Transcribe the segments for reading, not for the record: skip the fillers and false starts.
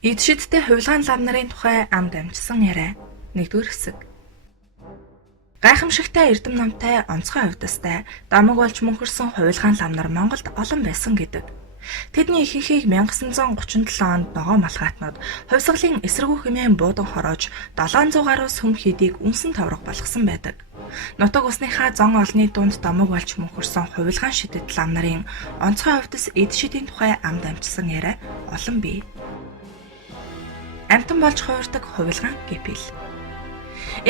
Эд шидтэй хувилгаан лам нарын тухай амд амжсан яриа. 1-р хэсэг. Гайхамшигтай эрдэм номтой онцгой хувьдастай дамаг болж мөнхөрсөн хувилгаан лам нар Монголд олон байсан гэдэг. Тэдний ихэнхийг 1937 онд ногоо малгайтнууд хувьсгалын эсэргүү хэмээн буудан хороож 700 гаруй сүм хийдийг үнсэн товрог болгосон байдаг. Нутаг усныхаа зон олны дунд дамаг болж мөнхөрсөн хувилгаан шидэт лам нарын онцгой хувьдас эд шидийн тухай амд амжсан яриа олон бий. Амтан болж хувирдаг хувилгаан гипил.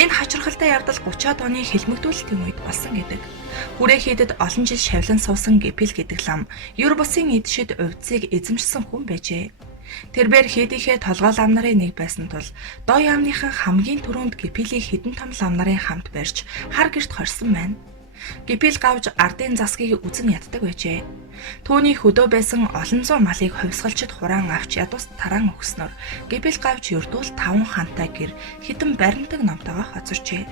Энэ хачирхалтай явдал 30-аад оны хэлмэгдүүлэлтийн үед болсон гэдэг. Хүрээ хийдэд олон жил шавлан суусан гипил гэдэг лам юр бусын эд шид увдсыг эзэмшсэн хүн байжээ. Тэрбээр хийдийнхээ толгой лам нарын нэг байсан тул доо яамныхан хамгийн түрүүнд гипилийг хідэн том лам нарын хамт барьж хар гэрт хорьсон байна. Гипил гавж ардын засгийг үзэн яддаг байжээ. Түүний хөдөө байсан олон зуун малыг хувьсгалчид хураан авч ядус тараан өгснөөр гипил гавж ердүүл 5 хантай гэр хідэн баримтаг номтойгоо хоцорчээ.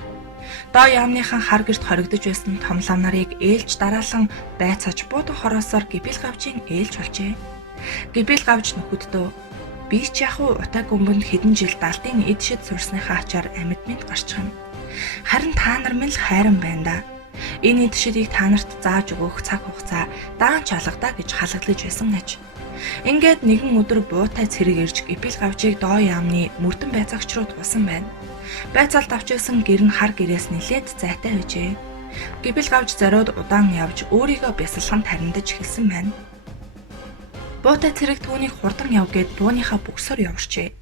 Доо яамныхан хар гэрт хоригдож байсан том лам нарыг ээлж дараалан байцааж буудан хороосоор гипил гавжийн ээлж болжээ. Гипил гавж нөхөддөө би ч яг утаа гүмбэнд хэдэн жил далдын эд шид сурсныхаа ачаар амьд мэд гарчих юм. Харин та нар минь л хайран байна да. Энэ эд шидийг та нарт зааж өгөх цаг хугацаа даанч алгадаа гэж халагдлаж байсан гэж. Ингээд нэгэн өдөр буутай цэрэг ирж гипил гавжийг доо яамны мөрдөн байцаагч руу тулсан байна. Байцаалд авчирсан гэр нь хар гэрээс нилээд зайтай байжээ. Гипил гавж зориуд удаан явж өөрийгөө бясалган тарниндаж эхэлсэн байна. Буутай цэрэг түүнийг хурдан яв гэд бууныхаа бөксөөр яварчээ.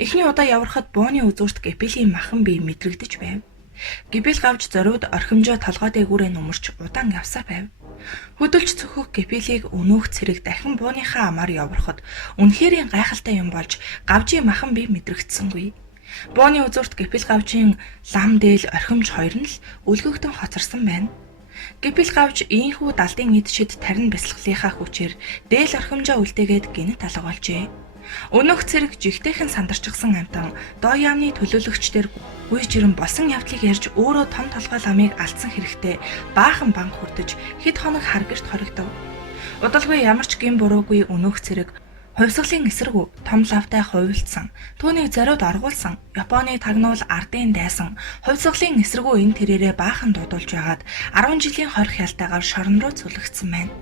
Эхний удаа явархад бууны үзүүрт гипилийн махан бие мэдрэгдэж байв. Гипил гавж зориуд орхимжоо толгой дээгүүрээ нөмөрч удаан явсаар байв. Хөдөлж цөхөх гипилийг өнөөх цэрэг дахин бууныхаа амаар явархад үнэхэрийн гайхалтай юм болж гавжийн махан бие мэдрэгдсэнгүй. Бууны үзүүрт гипил гавжийн лам дээл орхимж хоёр нь л өлгөгдөн хоцорсон байна. Гипил гавж ийхүү далдын эд шид тарин бясалгалынхаа хүчээр дээл орхимжоо үлдээгээд гинэт алга болжээ. Өнөөх цэрэг жигтэйхэн сандарчихсан амтан доо яамны төлөөлөгчдэр гүйж ирэн болсон явдлыг ярьж өөрөө том толгой ламыг алдсан хэрэгтэй баахан банк хүрдэж хэд хоног хар гэрт хоригдов. Удалгүй ямар ч гин буруугүй өнөөх цэрэг хувьсгалын эсэргүү том лавтай хувилдсан. Түүнийг зориуд оргуулсан. Японы тагнуул ардын дайсан хувьсгалын эсэргүү энэ тэрээрээ баахан дуудулж байгаад 10 жилийн хорих ялтайгаар шорон руу цөлөгдсөн байна.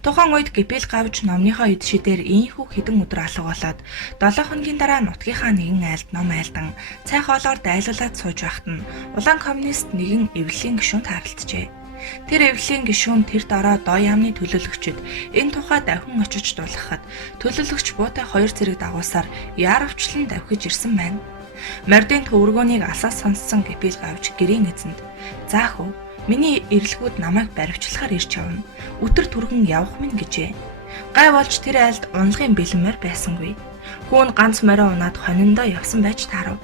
Тухайн үед гипил гавж номныхоо эд шидээр ийхүү хэдэн өдөр алга болоод 7 хоногийн дараа нутгийнхаа нэгэн айлд ном айлдан цай хоолоор дайлуулад сууж байхад нь улаан коммунист нэгэн эвлэлийн гишүүнд харалджээ. Тэр эвлэлийн гишүүн тэр дараа доо яамны төлөөлөгчд энэ тухай давхин очиж дуулгахад төлөөлөгч буутай 2 зэрэг дагуулсаар яаравчлан давхиж ирсэн байна. Мордын төвөргөөнийг асаас сонссон гипил гавж гэрийн эзэнд "Заах уу? Миний эрэлгүүд намайг баривчлахаар ирж явна. Өтөр түргэн явах минь" гэжээ. Гай болж тэр айлд унлагын бэлэнмээр байсангүй. Хүүн ганц морио унаад хониндоо явсан байж таарав.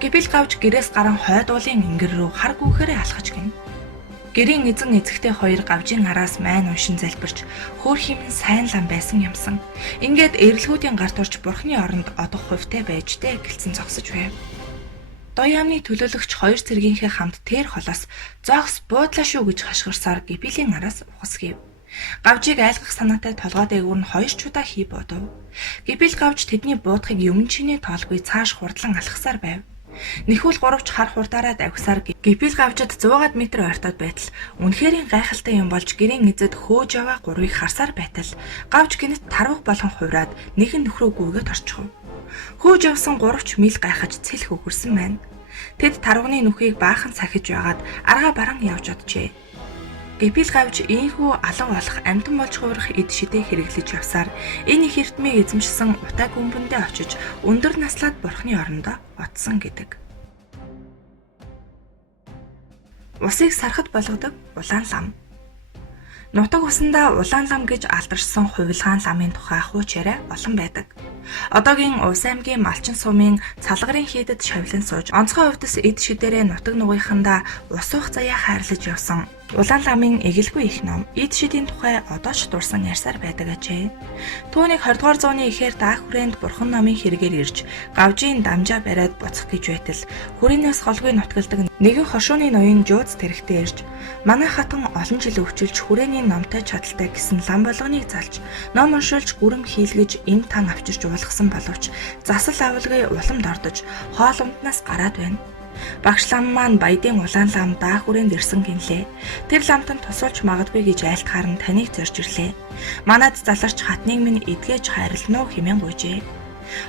Гипил гавж гэрээс гарan хойд уулын ингэр рүү хар гүүхээрээ алхаж гин. Гэрийн эзэн эзэгтэй хоёр гавжийн араас майн уншин залбирч хөөх хэмээн сайн лам байсан юмсан. Ингээд эрэлгүүдийн гарт орж бурхны оронд одох хувьтай байж дээ гэлцэн зогсож байв. Доо яамны төлөөлөгч 2 цэргийнхээ хамт тэр холоос "Зогс буудлаа шүү" гэж хашгирсаар гипилийн араас ухасгийв. Гавжийг айлгах санаатай толгой дээгүүр нь 2 чудаа хий бодов. Гипил гавж тэдний буудахыг юм чиний тоолгүй цааш хурдлан алхасаар байв. Нэхүүл 3ч хар хурдаараа давхсаар гипил гавжид 100-аад метр ойртоод байтал үнэхэрийн гайхалтай юм болж гэрийн эзэд хөөж яваа гурвыг харсаар байтал гавж гинэт тарвах болгон хувраад нэгэн нөхрөө гүргээд орчихов. Хөөж явсан 3ч мил гайхаж цэлх өгөрсөн байна. Тэд тарваны нүхийг баахан сахиж байгаад аргаа баран явж оджээ. Гипил гавж ийхүү алга болох амтан болж хувирах эд шидээ хэрэглэж явсаар энэ их эрдмийг эзэмшсэн утаа гүмбэндээ очиж өндөр наслаад бурхны орондоо отсон гэдэг. Усыг сархад болгодог улаан лам. Нутаг усандаа улаан лам гэж алдаршсан хувилгаан ламын тухай хууч яриа олон байдаг. Одоогийн Увс аймгийн Малчин сумын цалгарын хийдэд шавлан сууж онцгой хувьдас эд шидээрээ нутаг нугийнхандаа ус уух заяа хайрлаж явсан улаан ламын эгэлгүй их ном эд шидийн тухай одоо ч дурсан ярьсаар байдаг ажээ. Түүнийг 20 дугаар зууны эхээр даах хүрээнд бурхан номын хэрэгээр ирж гавжийн дамжаа бариад буцах гэж байтал хүрeenээс холгүй нутгалдаг Нэгэн хошууны ноён жууц тэрэхтээ ирж манай хатан олон жил өвчилж хүрээний номтой чадaltaй гэсэн лам болгоныг залж ном уншилж гүрэм хийлгэж эм тан авчирч уулгасан боловч засал авалгын уламд ордож хоол умтнаас гараад байна. Багш лам маань баядын улаан лам даа хүрээнд ирсэн гинлээ. Тэр ламтан тусалж магадгүй гэж айлтгаар нь таныг зорж ирлээ. Манад заларч хатныг минь эдгэж хайрлана уу хэмээн гуйжээ.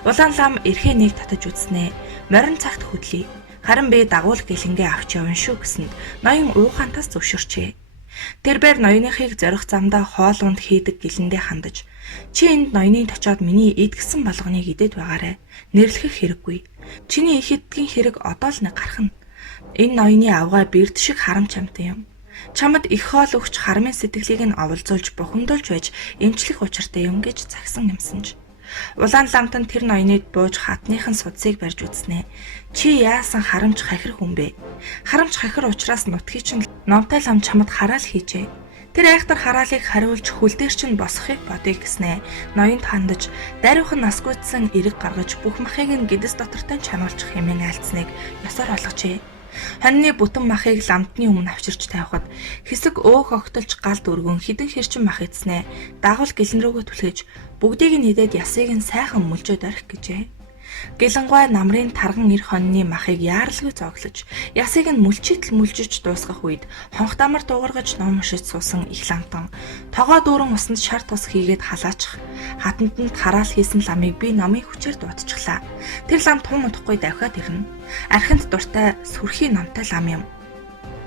Улаан лам эрхээ нэг татаж үтснэ. Морин цагт хөдлөе. Харин би дагуул гэлэнгээ авч явна шүү гэсэнд ноён уухантаас зөвшөөрчээ. Тэр бээр ноёныхыг зорих замдаа хоол унд хийдэг гэлэндээ хандаж чи энд ноёныг очиод миний идгсэн болгоныг идээд байгаарэ. Нэрлэхэх хэрэггүй. Чиний их эдгийн хэрэг одоо л нэг гарах нь. Энэ ноёны авгаа бэрд шиг харамч амтай юм. Чамд их хоол өгч хармын сэтгэлийг нь оволзуулж бухимдуулж байж эмчлэх учиртай юм гэж загсан юмсанж. Улаан ламтан тэр ноёныг бууж хатныхын судсыг барьж үтснэ. Чи яасан харамч хахир хүн бэ? Харамч хахир учраас нутгийг чинь номтой лам чамд хараал хийжээ. Тэр айхтар хараалыг хариулж хөл дээр чинь босхийг бодъё гэснэ. Ноёнд хандаж даруйхан насгүйдсэн эрэг гаргаж бүх махыг нь гэдэс дотортой чануулчих хэмээн айлцсныг ёсоор олгожээ. Хоньны бүтэн махыг ламтны өмнө авчирч тавихад хэсэг өөх огтолж галд өргөн хідэн хэрчин мах эцнэ. Дагуул гэлэн рүүгээ түлхэж бүгдийг нь хидээд ясыг нь сайхан мөлжөөд орхих гэжээ. Гэлэнгуй намрын тарган ир хоньны махыг яаралгүй зоглож ясыг нь мүлжиж дуусгах үед хонх дамар дуугаргаж ном уншиж суусан их ламтан тогоо дүүрэн усанд шар тус хийгээд халаачих хатанд нь тараал хийсэн ламыг би номын хүчээр дуутчихлаа. Тэр лам тун удахгүй давхиад ирнэ. Архинд дуртай сүрхий номтой лам юм.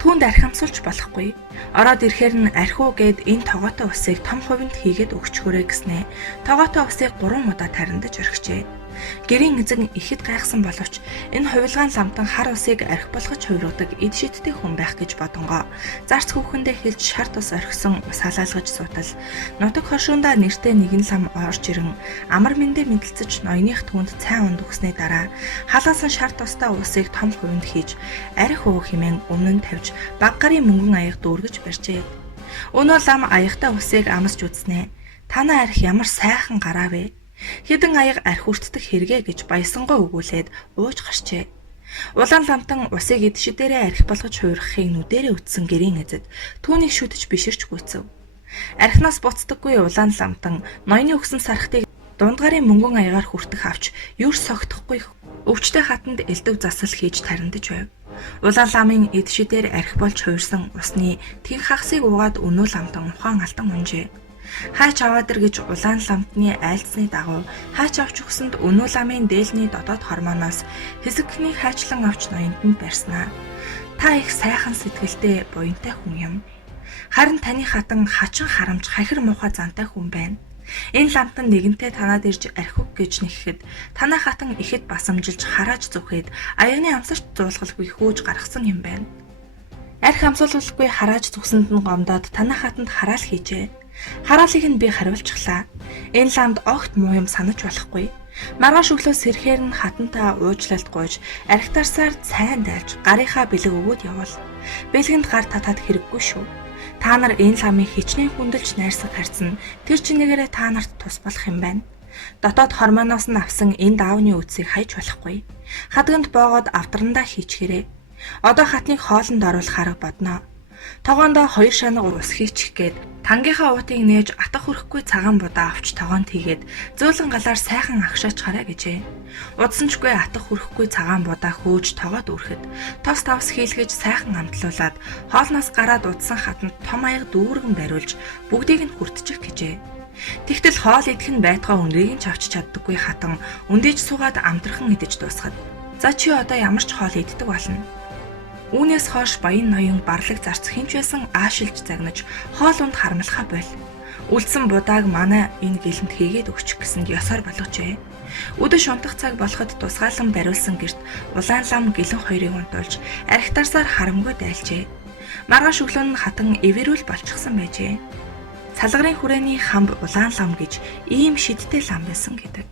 Түүнд архимсуулж болохгүй. Ороод ирэхээр нь архиу гээд энэ тогоотой усыг том хувинд хийгээд өгчхөөрэй гэснэ. Тогоотой усыг 3 удаа тарандаж орхижээ. Гэрийн эзэн ихэд гайхсан боловч энэ хувилгаан ламтан хар усыг архи болгож хувиргадаг эд шидтэй хүн байх гэж бодонгоо. Зарц хүүхэндээ хэлж шар тус орхисон ус халаалгаж суутал нутаг хошуундаа нэртэй нэгэн лам орж ирэн амар мэндэ мэдлцэж ноёных түүнд цайн унд өгснээ дараа халаасан шар тустай усыг том хувинд хийж архи уу хэмээн өмнө нь тавьж баг гарын мөнгөн аяг дүүргэж барьжээ. Өнөө лам аягтай усыг амсж үзнэ. Танаа архи ямар сайхан гараа вэ? Хэдэн аяг архи үртдэх хэрэгэ гэж баясангой өгүүлээд ууж гарчээ. Улаан ламтан усыг эдшидээрээ архи болгож хуурахыг нүдэрээ үтсэн гэрийн эзэд түүнийг шүтэж биширч гүйцэв. Архинаас буцдаггүй улаан ламтан ноёны өгсөн сархтыг дундгарын мөнгөн аягаар хүртэх авч юр согтохгүй өвчтэй хатанд элдв засал хийж тарандаж байв. Улаан ламын эдшидээр архи болж хуурсан усны тэн хагасыг угаад өнөө ламтан ухаан алдан унжээ. Хаач аваад ир гэж улаан ламтны айлцсны дагуу хаач авч өгсөнд өнөө ламын дээлний дотоод хормоноос хэсэгхний хайчлан авч ноёнд нь барьснаа. Та их сайхан сэтгэлтэй буянтай хүн юм. Харин таны хатан хачин харамч хахир муухай зантай хүн байна. Энэ ламтан нэгэнтээ танаад ирж архив гэж нэхэхэд танаа хатан ихэд басамжилж харааж зүхэд аягны амсарч зуулгалгүй хөөж гаргасан юм байна. Архи амсуулахгүй харааж зүсэнд нь гомдоод танаа хатанд хараал хийжээ. Хараалыг нь би хариулчихлаа. Энэ ламд огт муу юм санаж болохгүй. Маргааш өглөө сэрхээр нь хатантаа уучлалт гуйж, архитарсаар цайн дайлж, гарынхаа бэлэг өгөөд явал. Бэлгэнд гар татаад хэрэггүй шүү. Та нар энэ ламыг хичнээн хүндэлж найрсан харьцан тэр чинээрээ та нарт тус болох юм байна. Дотоод хормоноос нь авсан энэ даавны үдсийг хайж болохгүй. Хадганд боогоод авдрандаа хийчихээрэй. Одоо хатныг хоолнд оруулах арга бодноо. Тогоондоо 2 шанаг ус хийчих гээд тангийнхаа уутыг нээж атах хөрөхгүй цагаан будаа авч тогоонд хийгээд зөөлөн галаар сайхан агшаачаарай гэжээ. Удсанчгүй атах хөрөхгүй цагаан будаа хөөж тогоод үрхэд тос тавс хийлгэж сайхан амтлуулад хоолноос гараад удсан хатанд том аяг дүүргэн бариулж бүгдийг нь хүртчих гэжээ. Тэгтэл хоол идэх нь байтгаа өндрийг нь чавч чаддаггүй хатан өндөөж суугаад амтрхан идэж дуусгаад за чи одоо ямар ч хоол иддэг болно. Үүнээс хойш баян ноён барлаг зарц хинч байсан аашилж загнаж хоол унд хармалхаа бойл. Үлдсэн будааг манай энэ гэлэнд хийгээд өгчих гэсэнд ёсоор болгожээ. Өдөр шунтах цаг болоход тусгаалan бариулсан гэрт улаан лам гэлэн хоёрыг унтуулж архитарсаар харамгүй дайлжээ. Маргааш өглөө нь хатан эвэрүүл болчихсон байжээ. Салгарын хүрээний хамб улаан лам гэж ийм шидтэй лам байсан гэдэг.